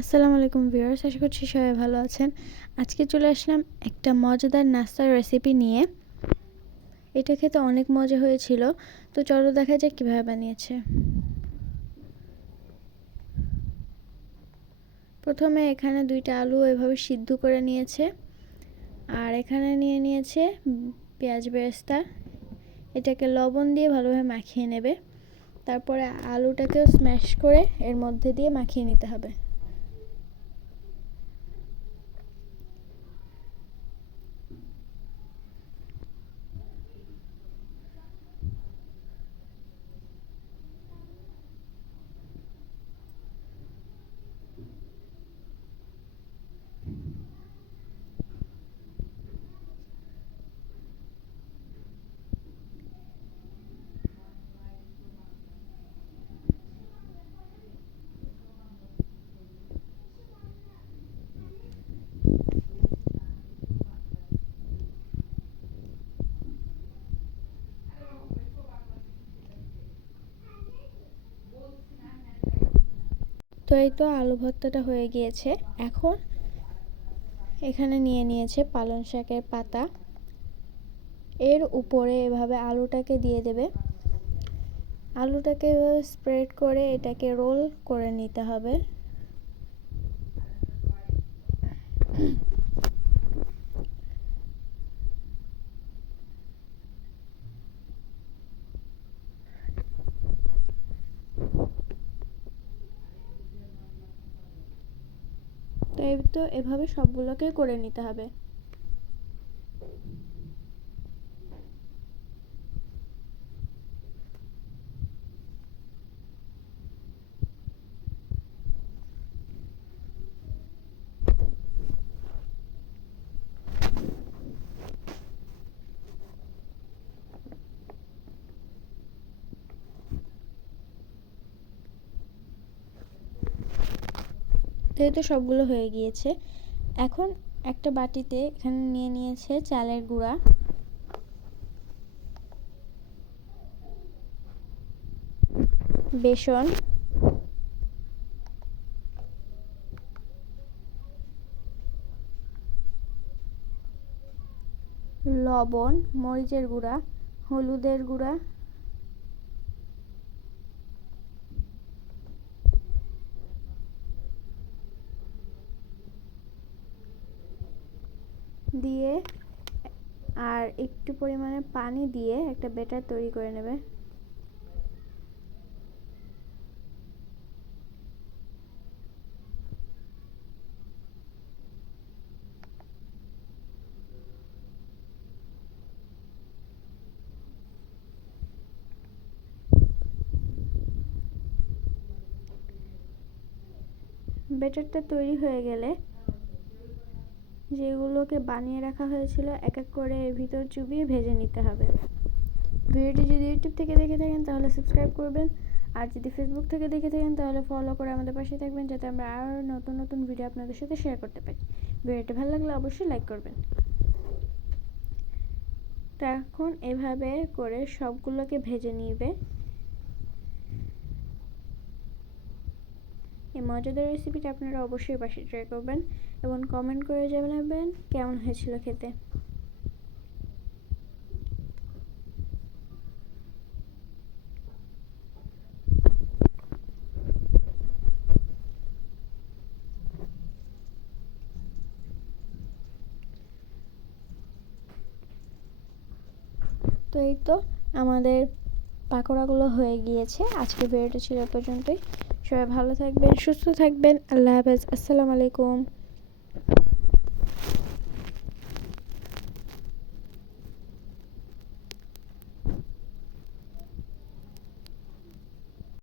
আসসালামু আলাইকুম ভিউয়ার্স, আশা করছি সবাই ভালো আছেন। আজকে চলে আসলাম একটা মজাদার নাস্তার রেসিপি নিয়ে। এটা খেতে অনেক মজা হয়েছিল, তো চলো দেখা যাক কীভাবে বানিয়েছে। প্রথমে এখানে 2টা আলু এভাবে সিদ্ধ করে নিয়েছে, আর এখানে নিয়ে নিয়েছে পেঁয়াজ বেরেস্তা। এটাকে লবণ দিয়ে ভালোভাবে মাখিয়ে নেবে। তারপরে আলুটাকেও স্ম্যাশ করে এর মধ্যে দিয়ে মাখিয়ে নিতে হবে। তো এই তো আলু ভর্তাটা হয়ে গিয়েছে। এখন এখানে নিয়ে নিয়েছে পালং শাকের পাতা, এর উপরে এভাবে আলুটাকে দিয়ে দেবে। আলুটাকে এভাবে স্প্রেড করে এটাকে রোল করে নিতে হবে। তো এই তো এভাবে সবগুলোকে করে নিতে হবে। তো সবগুলো হয়ে গিয়েছে। এখন একটা বাটিতে এখানে নিয়ে নিয়েছে চালের গুঁড়া, বেসন, লবণ, মরিচের গুঁড়া, হলুদের গুঁড়া, দিয়ে আর একটু পরিমাণে পানি দিয়ে একটা ব্যাটার তৈরি করে নেবে। ব্যাটারটা তৈরি হয়ে গেলে যেগুলোকে বানিয়ে রাখা হয়েছিল এক এক করে এর ভিতর চুবিয়ে ভেজে নিতে হবে। ভিডিওটি যদি ইউটিউব থেকে দেখে থাকেন তাহলে সাবস্ক্রাইব করবেন, আর যদি ফেসবুক থেকে দেখে থাকেন তাহলে ফলো করে আমাদের পাশে থাকবেন, যাতে আমরা আরও নতুন নতুন ভিডিও আপনাদের সাথে শেয়ার করতে পারি। ভিডিওটি ভালো লাগলে অবশ্যই লাইক করবেন। তো এখন এভাবে করে সবগুলোকে ভেজে নিবে। এই মজাদার রেসিপিটা আপনারা অবশ্যই বাসায় ট্রাই করবেন এবং কমেন্ট করে জানাবেন কেমন হয়েছিল খেতে। তো এই তো আমাদের পাকোড়াগুলো হয়ে গিয়েছে। আজকে ভিডিওটা ছিল এ পর্যন্তই। সবাই ভালো থাকবেন, সুস্থ থাকবেন। আল্লাহ হাফেজ। আসসালামু আলাইকুম।